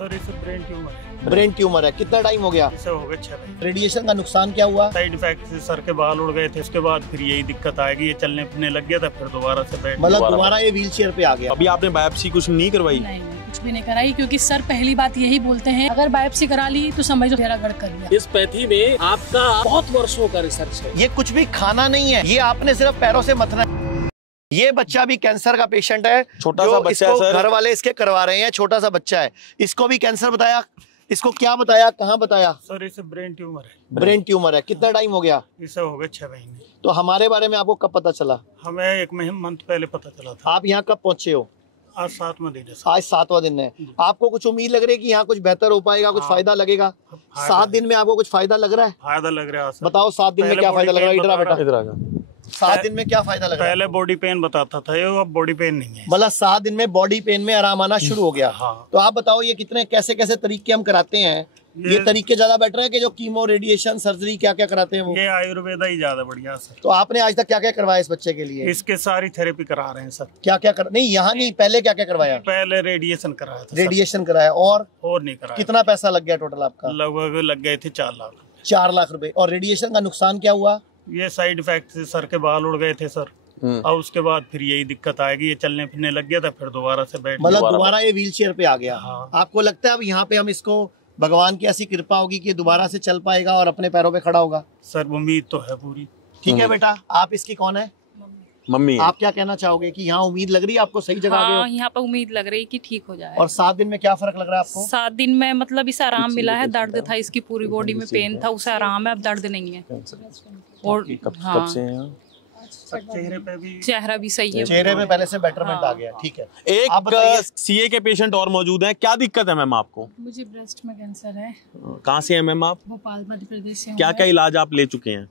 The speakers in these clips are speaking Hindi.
सर इसे ब्रेन ट्यूमर है। ब्रेन ट्यूमर है। कितना टाइम हो गया? इसे हो गए 6 महीने। रेडिएशन का नुकसान क्या हुआ? साइड इफेक्ट से सर के बाल उड़ गए थे, उसके बाद फिर यही दिक्कत आएगी, ये चलने फिरने लग गया था, फिर दोबारा से बैठ मतलब दोबारा ये व्हील चेयर पे आ गया। अभी आपने बायोप्सी कुछ नहीं करवाई? नहीं कुछ भी नहीं कराई, क्योंकि सर पहली बात यही बोलते हैं अगर बायोप्सी करा ली तो समझ लो तेरा गढ़ कर लिया। इस पैथी में आपका बहुत वर्षों का रिसर्च है। ये कुछ भी खाना नहीं है, ये आपने सिर्फ पैरों से मथना है। ये बच्चा भी कैंसर का पेशेंट है, छोटा सा बच्चा है सर। घर वाले इसके करवा रहे हैं, छोटा सा बच्चा है, इसको भी कैंसर बताया। इसको क्या बताया, कहाँ बताया? सर इसे ब्रेन ट्यूमर है। ब्रेन ट्यूमर है। कितना टाइम हो गया? इसे हो गए 6 महीने। तो हमारे बारे में आपको कब पता चला? हमें 1 मंथ पहले पता चला था। आप यहाँ कब पहुँचे हो? आज 7वां दिन है सर। आज 7वां दिन है। आपको कुछ उम्मीद लग रही है कि यहाँ कुछ बेहतर हो पाएगा, कुछ फायदा लगेगा? 7 दिन में आपको कुछ फायदा लग रहा है? फायदा लग रहा है सर। बताओ 7 दिन में क्या फायदा लग रहा है? इधर आ बेटा, इधर आ जा। 7 दिन में क्या फायदा लग रहा है? पहले बॉडी पेन बताता था, ये अब बॉडी पेन नहीं है। मतलब 7 दिन में बॉडी पेन में आराम आना शुरू हो गया। हाँ। तो आप बताओ ये कितने कैसे कैसे तरीके हम कराते हैं? ये तरीके ज्यादा बेटर है कि जो कीमो, रेडिएशन, सर्जरी क्या क्या कराते हैं वो? ये आयुर्वेदा ही ज्यादा बढ़िया सर। तो आपने आज तक क्या क्या करवाया इस बच्चे के लिए? इसके सारी थेरेपी करा रहे हैं सर। क्या क्या कर नहीं, यहाँ नहीं, पहले क्या क्या करवाया? पहले रेडिएशन कराया था। रेडिएशन कराया। और नहीं कराया। कितना पैसा लग गया टोटल आपका? लगभग लग गए थे 4 लाख। 4 लाख रुपए। और रेडिएशन का नुकसान क्या हुआ? ये साइड इफेक्ट से सर के बाल उड़ गए थे सर, और उसके बाद फिर यही दिक्कत आएगी, ये चलने फिरने लग गया था, फिर दोबारा से बैठ मतलब दोबारा ये व्हील चेयर पे आ गया। हाँ। आपको लगता है अब यहाँ पे हम इसको भगवान की ऐसी कृपा होगी कि दोबारा से चल पाएगा और अपने पैरों पे खड़ा होगा? सर उम्मीद तो है पूरी। ठीक है बेटा, आप इसकी कौन है? मम्मी। आप क्या कहना चाहोगे कि यहाँ उम्मीद लग रही है आपको? सही जगह आ गए हो? यहाँ पर उम्मीद लग रही है कि ठीक हो जाए। और 7 दिन में क्या फर्क लग रहा है आपको? 7 दिन में मतलब इसे आराम मिला है। दर्द था, इसकी पूरी बॉडी में पेन था, उसे आराम है, अब दर्द नहीं है। और कब से हैं? चेहरे पे भी, चेहरा भी सही है, चेहरे में पहले से बेटरमेंट आ गया। ठीक है। एक सीए के पेशेंट और मौजूद हैं। क्या दिक्कत है मैम आपको? मुझे ब्रेस्ट में कैंसर है। कहाँ से हैं मैम आप? भोपाल, मध्य प्रदेश से हूँ क्या मैं। क्या इलाज आप ले चुके हैं?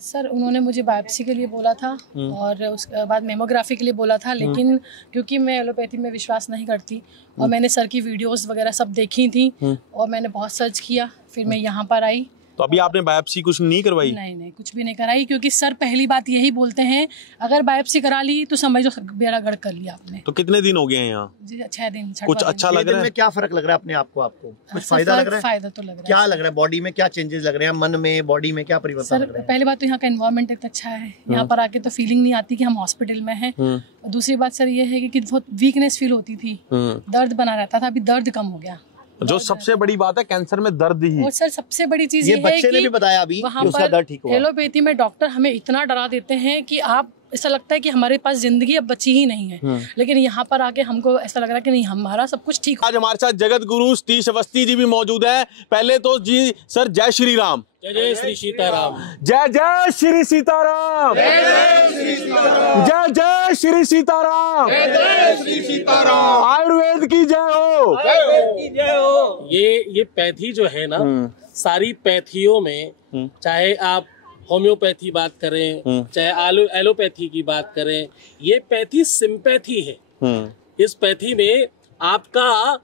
सर उन्होंने मुझे बायोप्सी के लिए बोला था और उसके बाद मेमोग्राफी के लिए बोला था, लेकिन क्योंकि मैं एलोपैथी में विश्वास नहीं करती और मैंने सर की वीडियोस वगैरह सब देखी थी और मैंने बहुत सर्च किया, फिर मैं यहाँ पर आई। तो अभी आपने बायोप्सी कुछ नहीं करवाई? नहीं कुछ भी नहीं कराई, क्योंकि सर पहली बात यही बोलते हैं अगर बायोप्सी करा ली तो समझ लो मेरा गढ़ कर लिया आपने। तो कितने दिन हो गए हैं यहाँ? 6 दिन। कुछ अच्छा लग रहा है? में क्या फर्क लग रहा है अपने आपको? आपको कुछ फायदा लग रहा है? फायदा तो लग रहा है। क्या लग रहा है? बॉडी में क्या चेंजेस लग रहे हैं? मन में, बॉडी में क्या परिवर्तन सर लग रहे हैं? पहली बात तो यहाँ का एनवायरनमेंट इतना अच्छा है, यहाँ पर आके तो फीलिंग नहीं आती कि हम हॉस्पिटल में हैं। और दूसरी बात सर ये है कि बहुत वीकनेस फील होती थी, दर्द बना रहता था, अभी दर्द कम हो गया। जो सबसे बड़ी बात है कैंसर में दर्द ही। और सर सबसे बड़ी चीज ये है बच्चे ने कि भी बताया अभी वहाँ कि उसका दर्द ठीक पर हुआ। एलोपैथी में डॉक्टर हमें इतना डरा देते हैं कि आप ऐसा लगता है कि हमारे पास जिंदगी अब बची ही नहीं है, लेकिन यहाँ पर आके हमको ऐसा लग रहा है कि नहीं, हमारा सब कुछ ठीक। आज हमारे साथ जगत गुरु सतीश अवस्थी जी भी मौजूद है। पहले तो जी सर जय श्री राम। जय श्री सीताराम। जय जय श्री सीताराम। जय जय श्री सीताराम। आयुर्वेद की जय हो। ये पैथी जो है ना, सारी पैथियों में चाहे आप होम्योपैथी बात करें, चाहे एलोपैथी की बात करें, ये पैथी सिंपैथी है। इस पैथी में आपका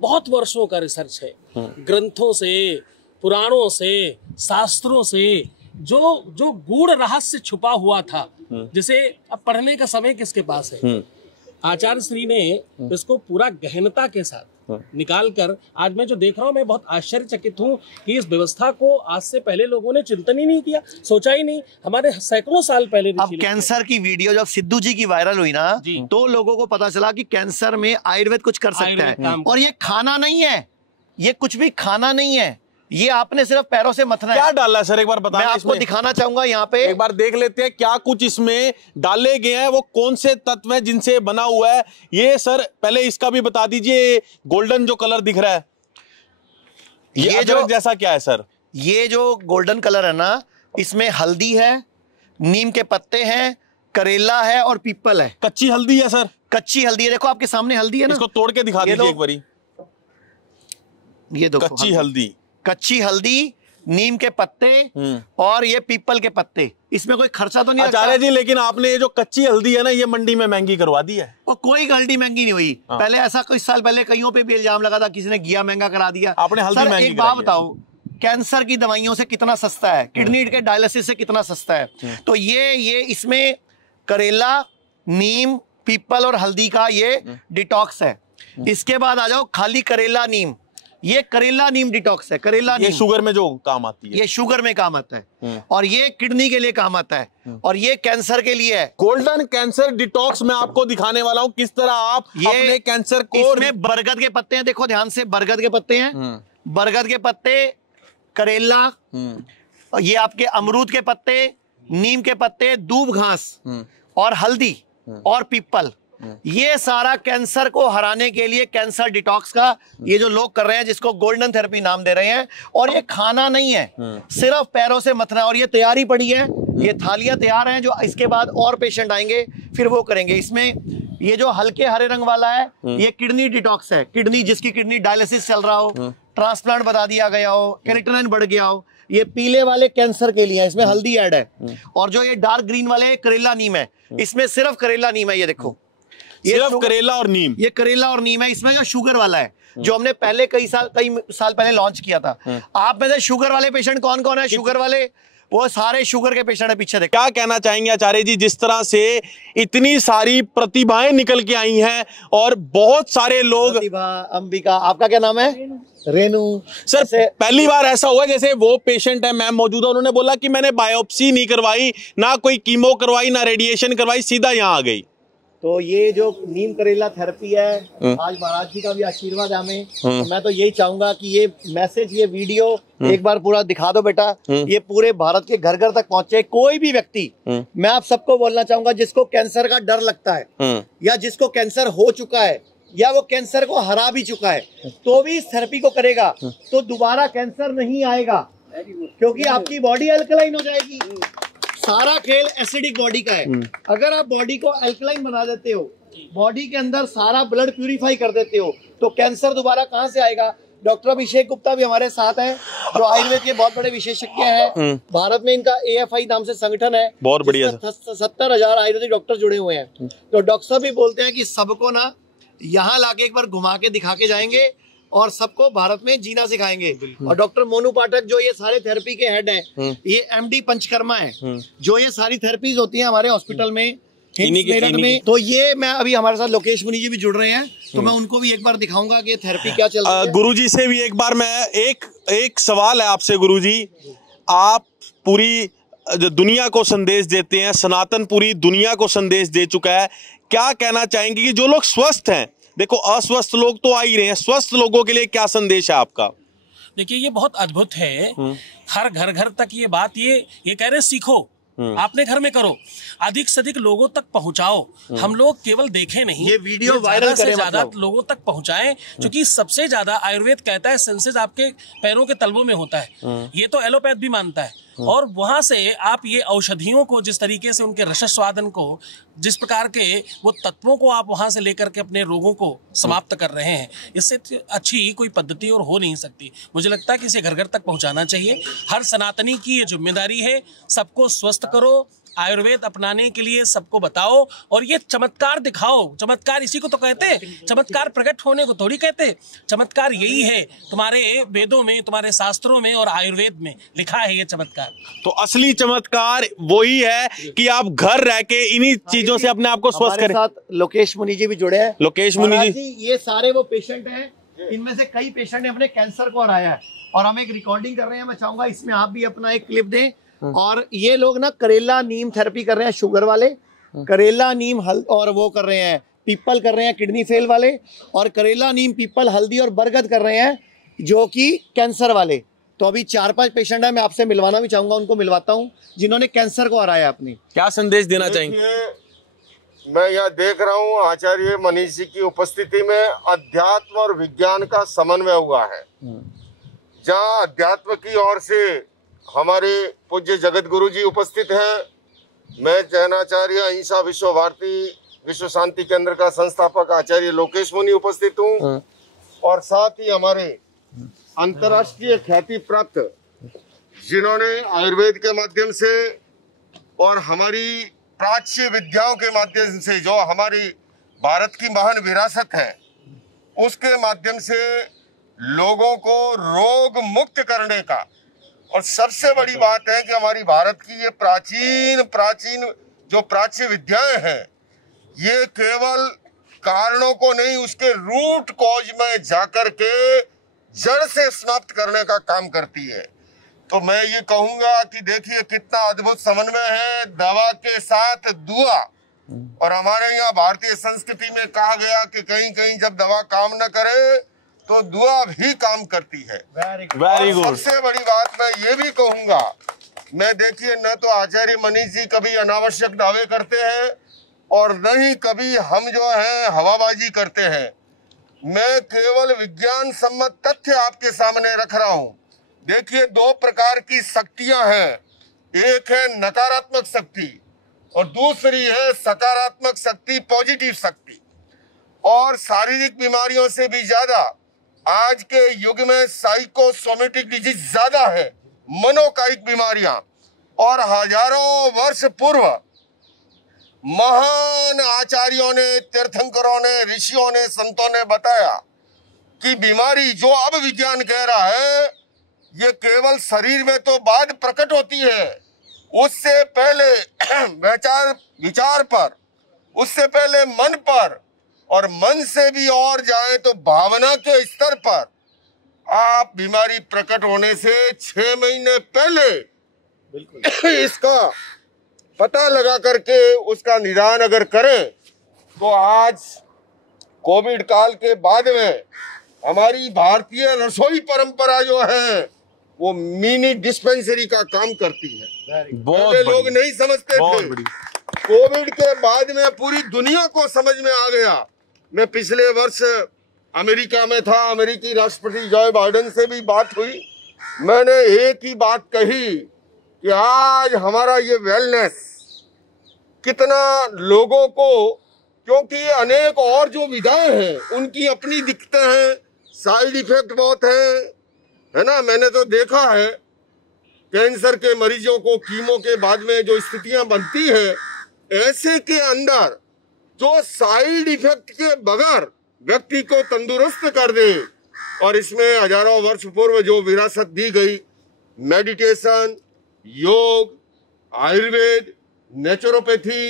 बहुत वर्षों का रिसर्च है, ग्रंथों से, पुराणों से, शास्त्रों से जो गूढ़ रहस्य छुपा हुआ था, जिसे अब पढ़ने का समय किसके पास है। आचार्य श्री ने इसको पूरा गहनता के साथ निकाल कर, आज मैं जो देख रहा हूँ मैं बहुत आश्चर्यचकित हूँ कि इस व्यवस्था को आज से पहले लोगों ने चिंतन ही नहीं किया, सोचा ही नहीं। हमारे सैकड़ों साल पहले अब कैंसर की वीडियो जब सिद्धू जी की वायरल हुई ना, तो लोगों को पता चला कि कैंसर में आयुर्वेद कुछ कर सकता है। और ये खाना नहीं है, ये कुछ भी खाना नहीं है, ये आपने सिर्फ पैरों से मथना है। क्या डाला है सर, एक बार बताएं। मैं आपको दिखाना चाहूंगा यहाँ पे, एक बार देख लेते हैं क्या कुछ इसमें डाले गए हैं, वो कौन से तत्व हैं जिनसे बना हुआ है ये। सर पहले इसका भी बता दीजिए, गोल्डन जो कलर दिख रहा है ये जो जैसा क्या है सर? ये जो गोल्डन कलर है ना, इसमें हल्दी है, नीम के पत्ते हैं, करेला है और पीपल है। कच्ची हल्दी है सर? कच्ची हल्दी है, देखो आपके सामने हल्दी है ना, इसको तोड़ के दिखा दीजिए एक बारी। ये देखो कच्ची हल्दी, कच्ची हल्दी, नीम के पत्ते और ये पीपल के पत्ते। इसमें कोई खर्चा तो नहीं आचार्य जी, लेकिन आपने ये जो कच्ची हल्दी है ना, ये मंडी में महंगी करवा दी है। और कोई हल्दी महंगी नहीं हुई। पहले ऐसा कुछ साल पहले कईयों पे भी इल्जाम लगा था, किसी ने घिया महंगा करा दिया, आपने हल्दी महंगी। एक बात बताओ, कैंसर की दवाइयों से कितना सस्ता है, किडनी के डायलिसिस से कितना सस्ता है। तो ये इसमें करेला, नीम, पीपल और हल्दी का ये डिटॉक्स है। इसके बाद आ जाओ खाली करेला, नीम, ये करेला नीम डिटॉक्स है। करेला ये नीम शुगर में जो काम आती है, ये शुगर में काम आता है, और ये किडनी के लिए काम आता है, और ये कैंसर के लिए है। गोल्डन कैंसर डिटॉक्स मैं आपको दिखाने वाला हूं किस तरह आप अपने कैंसर को। इसमें बरगद के पत्ते हैं, देखो ध्यान से, बरगद के पत्ते हैं, बरगद के पत्ते, करेला, ये आपके अमरूद के पत्ते, नीम के पत्ते, दूब घास और हल्दी और पीपल, ये सारा कैंसर को हराने के लिए कैंसर डिटॉक्स का ये जो लोग कर रहे हैं, जिसको गोल्डन थेरेपी नाम दे रहे हैं। और ये खाना नहीं है, सिर्फ पैरों से मथना। और ये तैयारी पड़ी है, ये थालियां तैयार हैं, जो इसके बाद और पेशेंट आएंगे फिर वो करेंगे। इसमें ये जो हल्के हरे रंग वाला है, ये किडनी डिटॉक्स है। किडनी, जिसकी किडनी डायलिसिस चल रहा हो, ट्रांसप्लांट बता दिया गया हो, क्रिएटिनिन बढ़ गया हो, ये पीले वाले कैंसर के लिए है, इसमें हल्दी ऐड है। और जो ये डार्क ग्रीन वाले करेला नीम है, इसमें सिर्फ करेला नीम है। ये देखो, ये सिर्फ करेला और नीम, ये करेला और नीम है। इसमें जो शुगर वाला है, जो हमने पहले कई साल पहले लॉन्च किया था। आप में से शुगर वाले पेशेंट कौन कौन है? शुगर वाले, वो सारे शुगर के पेशेंट है पीछे। देखो क्या कहना चाहेंगे आचार्य जी, जिस तरह से इतनी सारी प्रतिभाएं निकल के आई हैं और बहुत सारे लोग। प्रतिभा, अंबिका, आपका क्या नाम है? रेनू। सर पहली बार ऐसा हुआ जैसे वो पेशेंट है, मैम मौजूदा, उन्होंने बोला कि मैंने बायोप्सी नहीं करवाई, ना कोई कीमो करवाई, ना रेडिएशन करवाई, सीधा यहाँ आ गई। तो ये जो नीम करेला थेरेपी है, आज महाराज जी का भी आशीर्वाद है हमें। तो मैं तो यही चाहूंगा कि ये मैसेज, ये वीडियो एक बार पूरा दिखा दो बेटा, ये पूरे भारत के घर घर तक पहुंचे। कोई भी व्यक्ति, मैं आप सबको बोलना चाहूंगा, जिसको कैंसर का डर लगता है, या जिसको कैंसर हो चुका है, या वो कैंसर को हरा भी चुका है, तो भी इस थेरेपी को करेगा तो दोबारा कैंसर नहीं आएगा, क्योंकि आपकी बॉडी अल्कलाइन हो जाएगी। सारा खेल एसिडिक बॉडी का है। अगर आप बॉडी को अल्कलाइन बना देते हो, बॉडी के अंदर सारा ब्लड प्यूरिफाई कर देते हो, तो कैंसर दोबारा कहां से आएगा? डॉक्टर अभिषेक गुप्ता भी हमारे साथ हैं, जो आयुर्वेद के बहुत बड़े विशेषज्ञ हैं। भारत में इनका AFI नाम से संगठन है, बहुत बढ़िया। 70,000 आयुर्वेदिक डॉक्टर जुड़े हुए हैं। तो डॉक्टर साहब भी बोलते हैं कि सबको ना यहाँ लाके एक बार घुमा के दिखा के जाएंगे और सबको भारत में जीना सिखाएंगे। और डॉक्टर मोनू पाठक, जो ये सारे थेरेपी के हेड हैं, ये MD पंचकर्मा है, जो ये सारी थेरेपीज होती हैं हमारे हॉस्पिटल में, में। तो ये मैं अभी, हमारे साथ लोकेश मुनि जी भी जुड़ रहे हैं, तो मैं उनको भी एक बार दिखाऊंगा कि ये थेरेपी क्या चल रही है। गुरुजी से भी एक बार मैं एक सवाल है आपसे गुरुजी, आप पूरी दुनिया को संदेश देते हैं, सनातन पूरी दुनिया को संदेश दे चुका है। क्या कहना चाहेंगे कि जो लोग स्वस्थ हैं, देखो अस्वस्थ लोग तो आ ही रहे हैं, स्वस्थ लोगों के लिए क्या संदेश है आपका? देखिए, ये बहुत अद्भुत है। हर घर घर तक ये बात, ये कह रहे हैं सीखो, आपने घर में करो, अधिक से अधिक लोगों तक पहुंचाओ। हम लोग केवल देखें नहीं, ये वीडियो वायरल करें, ज्यादा लोगों तक पहुंचाएं, क्योंकि सबसे ज्यादा आयुर्वेद कहता है सेंसेस आपके पैरों के तलवों में होता है। ये तो एलोपैथ भी मानता है। और वहां से आप ये औषधियों को, जिस तरीके से उनके रस स्वादन को, जिस प्रकार के वो तत्वों को आप वहां से लेकर के अपने रोगों को समाप्त कर रहे हैं, इससे अच्छी कोई पद्धति और हो नहीं सकती। मुझे लगता है कि इसे घर घर तक पहुंचाना चाहिए। हर सनातनी की ये जिम्मेदारी है, सबको स्वस्थ करो, आयुर्वेद अपनाने के लिए सबको बताओ, और ये चमत्कार दिखाओ। चमत्कार इसी को तो कहते हैं, चमत्कार प्रकट होने को थोड़ी कहते। चमत्कार यही है, तुम्हारे वेदों में, तुम्हारे शास्त्रों में और आयुर्वेद में लिखा है ये चमत्कार। तो असली चमत्कार वही है कि आप घर रह के इन्हीं चीजों से अपने आप को स्वस्थ करें। साथ लोकेश मुनि जी भी जुड़े हैं। लोकेश मुनि जी, ये सारे वो पेशेंट हैं, इनमें से कई पेशेंट ने अपने कैंसर को हराया है, और हम एक रिकॉर्डिंग कर रहे हैं। मैं चाहूंगा इसमें आप भी अपना एक क्लिप दें। और ये लोग ना करेला नीम थेरेपी कर रहे हैं, शुगर वाले, करेला नीम और वो कर रहे हैं, पीपल कर रहे हैं किडनी फेल वाले, और करेला नीम, पीपल, हल्दी और बरगद कर रहे हैं जो कि कैंसर वाले। तो अभी 4-5 पेशेंट है, मैं आपसे मिलवाना भी चाहूंगा, उनको मिलवाता हूँ, जिन्होंने कैंसर को हराया। अपनी क्या संदेश देना चाहेंगे? मैं यहाँ देख रहा हूँ आचार्य मनीष जी की उपस्थिति में अध्यात्म और विज्ञान का समन्वय हुआ है। जहाँ अध्यात्म की ओर से हमारे पूज्य जगत गुरु जी उपस्थित हैं। मैं जैनाचार्य अहिंसा विश्व भारती विश्व शांति केंद्र का संस्थापक आचार्य लोकेश मुनि उपस्थित हूँ, और साथ ही हमारे अंतर्राष्ट्रीय ख्याति प्राप्त, जिन्होंने आयुर्वेद के माध्यम से और हमारी प्राच्य विद्याओं के माध्यम से, जो हमारी भारत की महान विरासत है, उसके माध्यम से लोगों को रोग मुक्त करने का। और सबसे बड़ी बात है कि हमारी भारत की ये प्राचीन जो प्राच्य विद्याएं हैं, ये केवल कारणों को नहीं, उसके रूट कॉज में जाकर के जड़ से समाप्त करने का काम करती है। तो मैं ये कहूंगा कि देखिए कितना अद्भुत समन्वय है दवा के साथ दुआ। और हमारे यहाँ भारतीय संस्कृति में कहा गया कि कहीं कहीं जब दवा काम न करे तो दुआ भी काम करती है। Very good. सबसे बड़ी बात मैं ये भी कहूंगा, मैं देखिए न तो आचार्य मनीष जी कभी अनावश्यक दावे करते हैं और न ही कभी हम जो है हवाबाजी करते हैं। मैं केवल विज्ञान सम्मत तथ्य आपके सामने रख रहा हूं। देखिए दो प्रकार की शक्तियां हैं, एक है नकारात्मक शक्ति और दूसरी है सकारात्मक शक्ति, पॉजिटिव शक्ति। और शारीरिक बीमारियों से भी ज्यादा आज के युग में साइकोसोमेटिक डिजीज ज्यादा है, मनोकायिक बीमारियां। और हजारों वर्ष पूर्व महान आचार्यों ने, तीर्थंकरों ने, ऋषियों ने, संतों ने बताया कि बीमारी जो अब विज्ञान कह रहा है ये केवल शरीर में तो बाद प्रकट होती है, उससे पहले विचार पर, उससे पहले मन पर, और मन से भी और जाए तो भावना के स्तर पर आप बीमारी प्रकट होने से 6 महीने पहले इसका पता लगा करके उसका निदान अगर करें तो आज कोविड काल के बाद में हमारी भारतीय रसोई परंपरा जो है वो मिनी डिस्पेंसरी का काम करती है। पहले लोग नहीं समझते थे, कोविड के बाद में पूरी दुनिया को समझ में आ गया। मैं पिछले वर्ष अमेरिका में था, अमेरिकी राष्ट्रपति जो बाइडेन से भी बात हुई, मैंने एक ही बात कही कि आज हमारा ये वेलनेस कितना लोगों को, क्योंकि अनेक और जो विधाएं हैं उनकी अपनी दिक्कतें हैं, साइड इफेक्ट बहुत है ना। मैंने तो देखा है कैंसर के मरीजों को कीमो के बाद में जो स्थितियां बनती है, ऐसे के अंदर जो साइड इफेक्ट के बगैर व्यक्ति को तंदुरुस्त कर दे। और इसमें हजारों वर्ष पूर्व जो विरासत दी गई, मेडिटेशन, योग, आयुर्वेद, नेचुरोपैथी,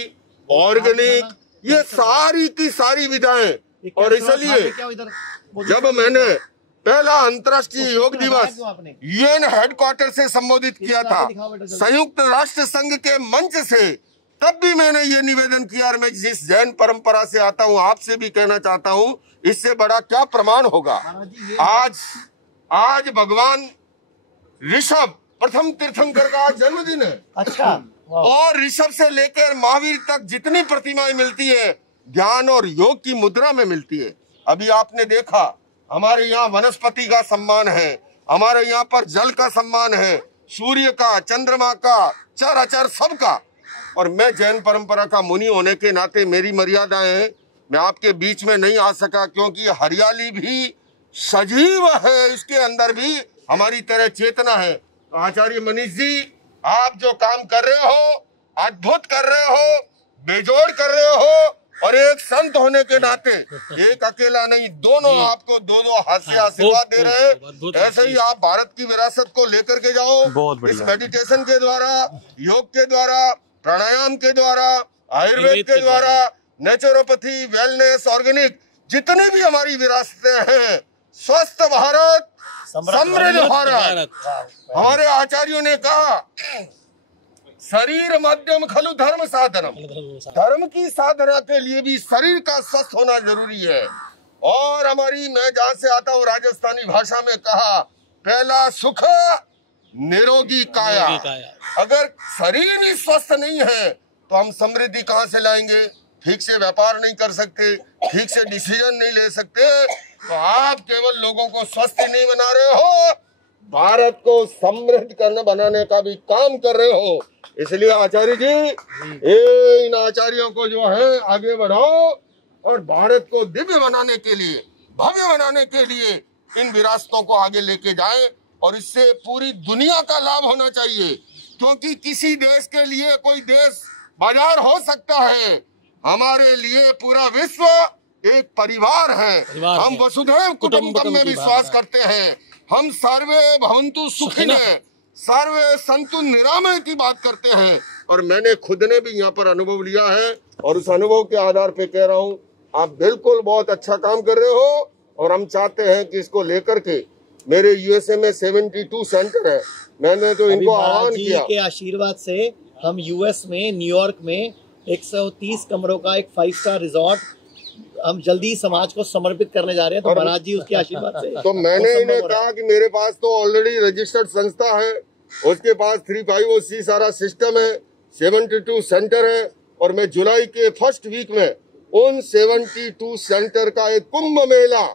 ऑर्गेनिक, ये सारी की सारी विधाएं। और इसलिए जब मैंने पहला अंतर्राष्ट्रीय योग दिवस यूएन हेडक्वार्टर से संबोधित किया था, संयुक्त राष्ट्र संघ के मंच से, तब भी मैंने ये निवेदन किया। और मैं जिस जैन परंपरा से आता हूँ आपसे भी कहना चाहता हूँ, इससे बड़ा क्या प्रमाण होगा। आज भगवान ऋषभ प्रथम तीर्थंकर का जन्मदिन है। अच्छा। और ऋषभ से लेकर महावीर तक जितनी प्रतिमाएं मिलती है ज्ञान और योग की मुद्रा में मिलती है। अभी आपने देखा हमारे यहाँ वनस्पति का सम्मान है, हमारे यहाँ पर जल का सम्मान है, सूर्य का, चंद्रमा का, चराचर सबका। और मैं जैन परंपरा का मुनि होने के नाते मेरी मर्यादाएं हैं, मैं आपके बीच में नहीं आ सका क्योंकि हरियाली भी सजीव है, इसके अंदर भी हमारी तरह चेतना है। तो आचार्य मनीष जी, आप जो काम कर रहे हो अद्भुत कर रहे हो, बेजोड़ कर रहे हो, और एक संत होने के नाते एक अकेला नहीं, दोनों आपको दो हाथ से आशीर्वाद दे रहे हैं। ऐसे ही आप भारत की विरासत को लेकर के जाओ, इस मेडिटेशन के द्वारा, योग के द्वारा, प्राणायाम के द्वारा, आयुर्वेद के द्वारा, नेचुरोपैथी, वेलनेस, ऑर्गेनिक, जितनी भी हमारी विरासतें हैं, स्वस्थ भारत, समृद्ध भारत। हमारे आचार्यों ने कहा शरीर माध्यम खलु धर्म साधनम, धर्म की साधना के लिए भी शरीर का स्वस्थ होना जरूरी है। और हमारी, मैं जहाँ से आता हूँ राजस्थानी भाषा में कहा, पहला सुख निरोगी काया। अगर शरीर ही स्वस्थ नहीं है तो हम समृद्धि कहाँ से लाएंगे? ठीक से व्यापार नहीं कर सकते, ठीक से डिसीजन नहीं ले सकते। तो आप केवल लोगों को स्वस्थ नहीं बना रहे हो, भारत को समृद्ध करने बनाने का भी काम कर रहे हो। इसलिए आचार्य जी, इन आचार्यों को जो है आगे बढ़ाओ और भारत को दिव्य बनाने के लिए, भव्य बनाने के लिए इन विरासतों को आगे लेके जाए। और इससे पूरी दुनिया का लाभ होना चाहिए, क्योंकि किसी देश के लिए कोई देश बाजार हो सकता है, हमारे लिए पूरा विश्व एक परिवार है। हम वसुधैव कुटुंबकम में विश्वास करते हैं, हम सर्वे भवन्तु सुखिनः, सर्वे सन्तु निरामय की बात करते हैं। और मैंने खुद ने भी यहाँ पर अनुभव लिया है और उस अनुभव के आधार पे कह रहा हूँ, आप बिल्कुल बहुत अच्छा काम कर रहे हो। और हम चाहते हैं कि इसको लेकर के मेरे यूएसए में 72 सेंटर है। मैंने तो इनको आह्वान किया के आशीर्वाद से हम यूएस में न्यूयॉर्क में 130 कमरों का एक 5 स्टार रिजॉर्ट हम जल्दी समाज को समर्पित करने जा रहे हैं। तो महाराज जी उसके आशीर्वाद से तो मैंने इन्हें कहा कि मेरे पास तो ऑलरेडी रजिस्टर्ड संस्था है, उसके पास 350C सारा सिस्टम है, 72 सेंटर है, और मैं जुलाई के फर्स्ट वीक में उन 72 सेंटर का एक कुंभ मेला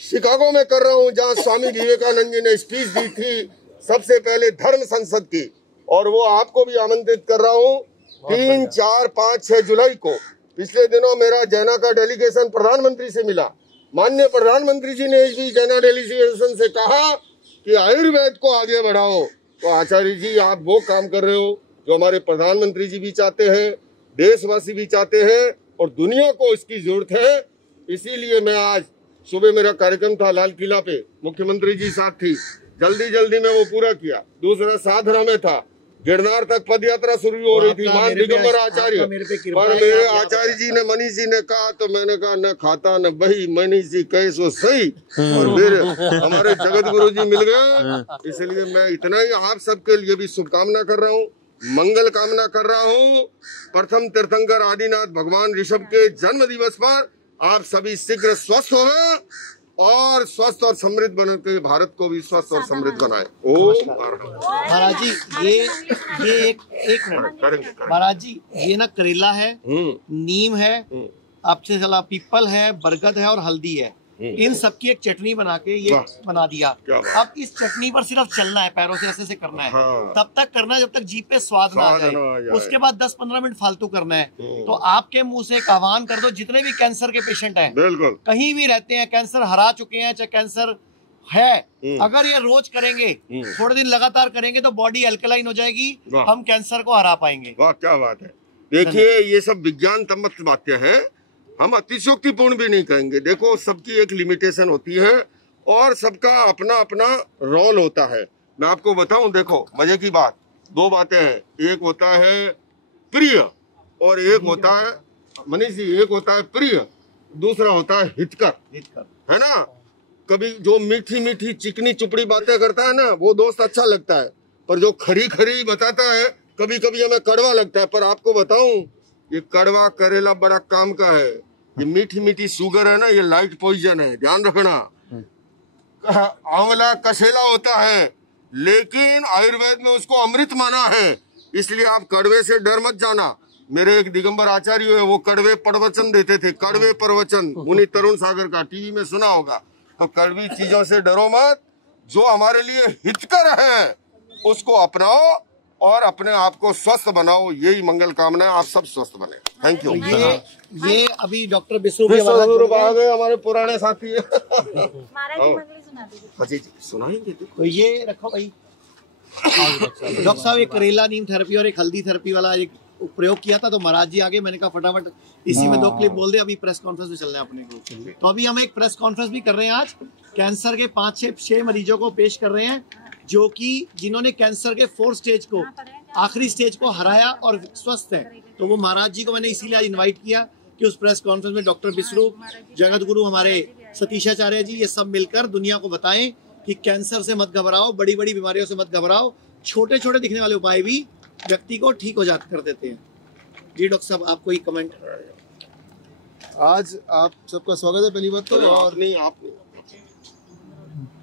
शिकागो में कर रहा हूं, जहां स्वामी विवेकानंद जी ने स्पीच दी थी सबसे पहले धर्म संसद की, और वो आपको भी आमंत्रित कर रहा हूं 3, 4, 5, 6 जुलाई को। पिछले दिनों मेरा जैना का डेलीगेशन प्रधानमंत्री से मिला। माननीय प्रधानमंत्री जी ने इस जैना डेलीगेशन से कहा कि आयुर्वेद को आगे बढ़ाओ। तो आचार्य जी आप वो काम कर रहे हो जो हमारे प्रधानमंत्री जी भी चाहते हैं, देशवासी भी चाहते हैं, और दुनिया को इसकी जरूरत है। इसीलिए मैं आज सुबह मेरा कार्यक्रम था लाल किला पे, मुख्यमंत्री जी साथ थी, जल्दी में वो पूरा किया। दूसरा साधना में था, गिरनार तक पद यात्रा शुरू हो रही थी, मान दिगंबर आचार्य, पर मेरे आचार्य जी ने, मनीष जी ने कहा तो मैंने कहा न खाता न बही, मनीष जी कहे सो सही, और फिर हमारे जगत गुरु जी मिल गए। इसलिए मैं इतना ही आप सबके लिए भी शुभकामना कर रहा हूँ, मंगल कामना कर रहा हूँ। प्रथम तीर्थंकर आदिनाथ भगवान ऋषभ के जन्म दिवस पर आप सभी शीघ्र स्वस्थ होवे और स्वस्थ और समृद्ध बन के भारत को भी स्वस्थ और समृद्ध बनाए। ओम महाराज जी ये एक मिनट महाराज जी, ये ना करेला है, नीम है, आपसे चला पीपल है, बरगद है और हल्दी है, इन सब की एक चटनी बना के ये बना दिया। अब इस चटनी पर सिर्फ चलना है, पैरों से ऐसे करना है, तब तक करना है जब तक जीभ पे स्वाद ना आ जाए। उसके बाद 10-15 मिनट फालतू करना है। तो आपके मुंह से एक आह्वान कर दो, जितने भी कैंसर के पेशेंट हैं, बिल्कुल कहीं भी रहते हैं, कैंसर हरा चुके हैं, चाहे कैंसर है, अगर ये रोज करेंगे, थोड़े दिन लगातार करेंगे तो बॉडी अल्कलाइन हो जाएगी, हम कैंसर को हरा पाएंगे। वाह क्या बात है। देखिए ये सब विज्ञान सम्मत बातें हैं, हम अतिशयोक्तिपूर्ण भी नहीं कहेंगे। देखो सबकी एक लिमिटेशन होती है और सबका अपना अपना रोल होता है। मैं आपको बताऊं, देखो मजे की बात, 2 बातें हैं, एक होता है प्रिय और एक होता है मनीष जी, एक होता है प्रिय, दूसरा होता है हितकर, है ना। कभी जो मीठी मीठी चिकनी चुपड़ी बातें करता है ना, वो दोस्त अच्छा लगता है, पर जो खरी खरी बताता है कभी कभी हमें कड़वा लगता है। पर आपको बताऊं, ये कड़वा करेला बड़ा काम का है, ये मीठी मीठी शुगर है ना, ये लाइट पॉइजन है, ध्यान रखना। आंवला कसेला होता है, लेकिन आयुर्वेद में उसको अमृत माना है, इसलिए आप कड़वे से डर मत जाना। मेरे एक दिगंबर आचार्य है, वो कड़वे प्रवचन देते थे, कड़वे प्रवचन, मुनि तरुण सागर का, टीवी में सुना होगा। तो कड़वी चीजों से डरो मत, जो हमारे लिए हितकर है उसको अपनाओ और अपने आप को स्वस्थ बनाओ, यही मंगल कामना है। आप सब स्वस्थ बने। Thank you. ये अभी डॉक्टर बिस्रू आ गए, हमारे पुराने साथी है। सुनाएंगे तो ये रखो भाई। डॉक्टर साहब एक करेला नीम थेरेपी और एक हल्दी थेरेपी वाला एक प्रयोग किया था, तो महाराज जी आगे, मैंने कहा फटाफट इसी में 2 क्लिप बोल दे, अभी प्रेस कॉन्फ्रेंस में चलना है अपने को। तो अभी हम एक प्रेस कॉन्फ्रेंस भी कर रहे हैं आज, कैंसर के 5-6 मरीजों को पेश कर रहे हैं, जो कि जिन्होंने कैंसर के 4 स्टेज को, आखिरी स्टेज को हराया और स्वस्थ है। तो वो महाराज जी को मैंने इसीलिए आज इनवाइट किया कि उस प्रेस कॉन्फ्रेंस में डॉक्टर बिस्रू, जगत गुरु हमारे सतीशाचार्य जी, ये सब मिलकर दुनिया को बताएं कि कैंसर से मत घबराओ, बड़ी बड़ी बीमारियों से मत घबराओ, छोटे छोटे दिखने वाले उपाय भी व्यक्ति को ठीक हो जाते कर देते हैं। जी डॉक्टर साहब, आपको ही कमेंट। आज आप सबका स्वागत है पहली बात तो, और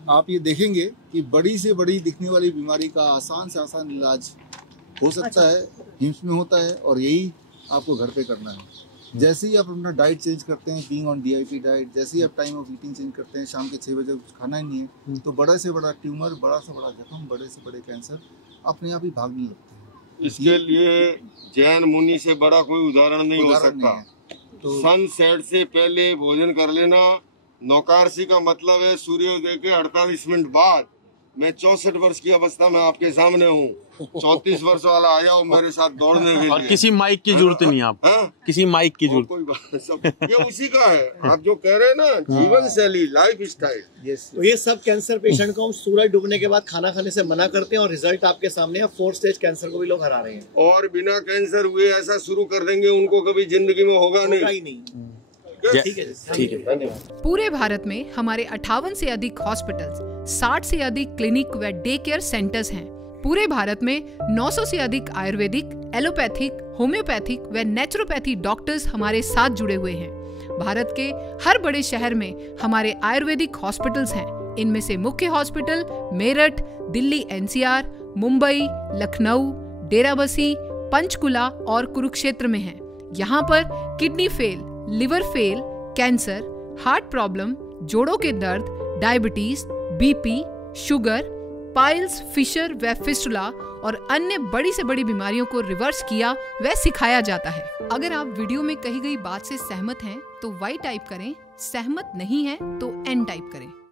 आप ये देखेंगे कि बड़ी से बड़ी दिखने वाली बीमारी का आसान से आसान इलाज हो सकता है, हिम्स में होता है, और यही आपको घर पे करना है। जैसे ही आप अपना डाइट चेंज करते हैं, बीइंग ऑन DIP डाइट, जैसे ही आप टाइम ऑफ ईटिंग चेंज करते हैं, शाम के 6 बजे कुछ खाना ही नहीं है, तो बड़ा से बड़ा ट्यूमर, बड़ा से बड़ा जख्म, बड़े से बड़े कैंसर अपने आप ही भागने लगते हैं। इसके लिए जैन मुनि से बड़ा कोई उदाहरण नहीं हो सकता। तो सनसेट से पहले भोजन कर लेना। नौकारसी का मतलब है सूर्योदय के 48 मिनट बाद। मैं 64 वर्ष की अवस्था में आपके सामने हूँ, 34 वर्ष वाला आया हूँ मेरे साथ दौड़ने के लिए। और किसी माइक की जरूरत नहीं, आप किसी माइक की जरूरत, कोई बात सब ये उसी का है। आप जो कह रहे हैं ना, जीवन शैली, लाइफ स्टाइल, तो ये सब कैंसर पेशेंट को हम सूरज डूबने के बाद खाना खाने से मना करते हैं, और रिजल्ट आपके सामने है। 4 स्टेज कैंसर को भी लोग हरा रहे हैं, और बिना कैंसर हुए ऐसा शुरू कर देंगे, उनको कभी जिंदगी में होगा नहीं। ठीक है। पूरे भारत में हमारे 58 से अधिक हॉस्पिटल्स 60 से अधिक क्लिनिक व डे केयर सेंटर्स हैं। पूरे भारत में 900 से अधिक आयुर्वेदिक, एलोपैथिक, होम्योपैथिक व नेचुरोपैथी डॉक्टर्स हमारे साथ जुड़े हुए हैं। भारत के हर बड़े शहर में हमारे आयुर्वेदिक हॉस्पिटल्स हैं। इनमें से मुख्य हॉस्पिटल मेरठ, दिल्ली NCR, मुंबई, लखनऊ, डेराबसी, पंचकुला और कुरुक्षेत्र में हैं। यहाँ पर kidney fail, liver fail, cancer, heart problem, जोड़ों के दर्द, diabetes, BP, sugar, piles, fissure व फिस्टुला और अन्य बड़ी से बड़ी बीमारियों को रिवर्स किया व सिखाया जाता है। अगर आप वीडियो में कही गई बात से सहमत हैं तो Y टाइप करें, सहमत नहीं है तो N टाइप करें।